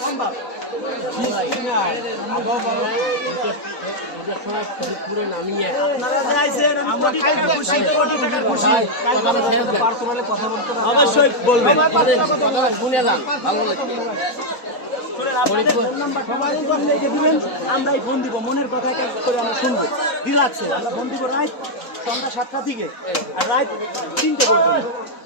সম্ভব। অবশ্যই বলবেন শুনে যান ভালো ফোন দিব মনের কথা করে আমরা শুনব রিল্যাক্সে আমরা ফোন দিব রাত সন্ধ্যা সাতটা থেকে আর রাত তিনটে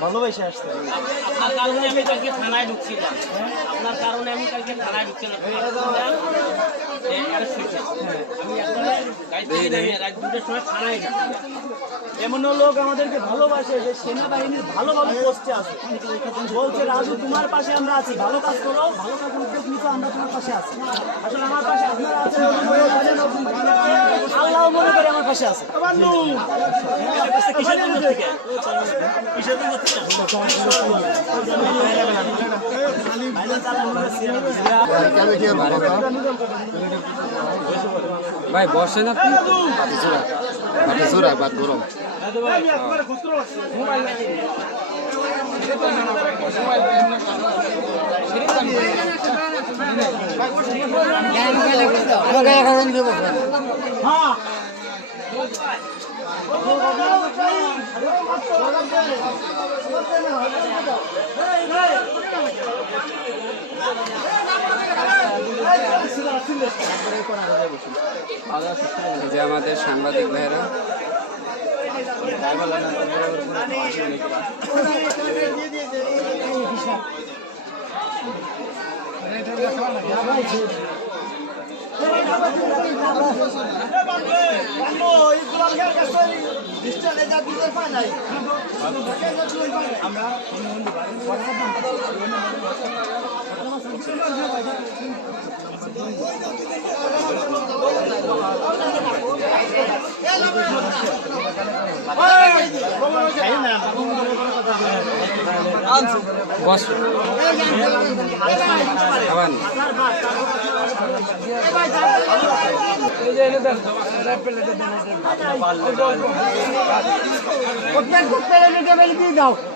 ভালোবেসে আসছে আপনার কারণে আমি কালকে থানায় ঢুকছিলাম। আপনার কারণে আমি কালকে থানায় ঢুকছিলাম। শুইছে। আমি এখন গাড়ি সময় থানায় গেছিলাম এমনও লোক আমাদেরকে ভালোবাসে যে সেনাবাহিনীর ভালো ভালো পোস্টে আছে। বলছে রাজু তোমার পাশে আমরা আছি। ভালো কাজ করো ভালো কাজের উদ্যোগ নিতো আমরা তোমার পাশে আছি। আসলে আমার পাশে আপনারা আছেন আল্লাহ মনে করে আমার পাশে আছে। কিসের জন্য থেকে? কিসের জন্য থেকে? ভাইরাল ভাই বসে না আপনি বাটি চোরা বাদ গরম যে আমাদের সাংবাদিক ভাইয়েরা আমরা বস। বিয়ে হয়েছে হয়েছে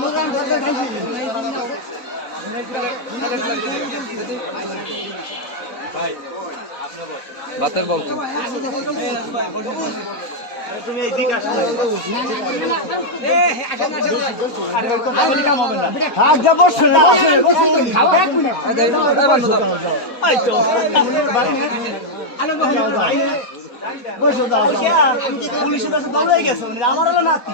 কথা বলি মিনিট এই তো বসো পুলিশের কাছে দৌড়ে গেছে আমার হলো নাতি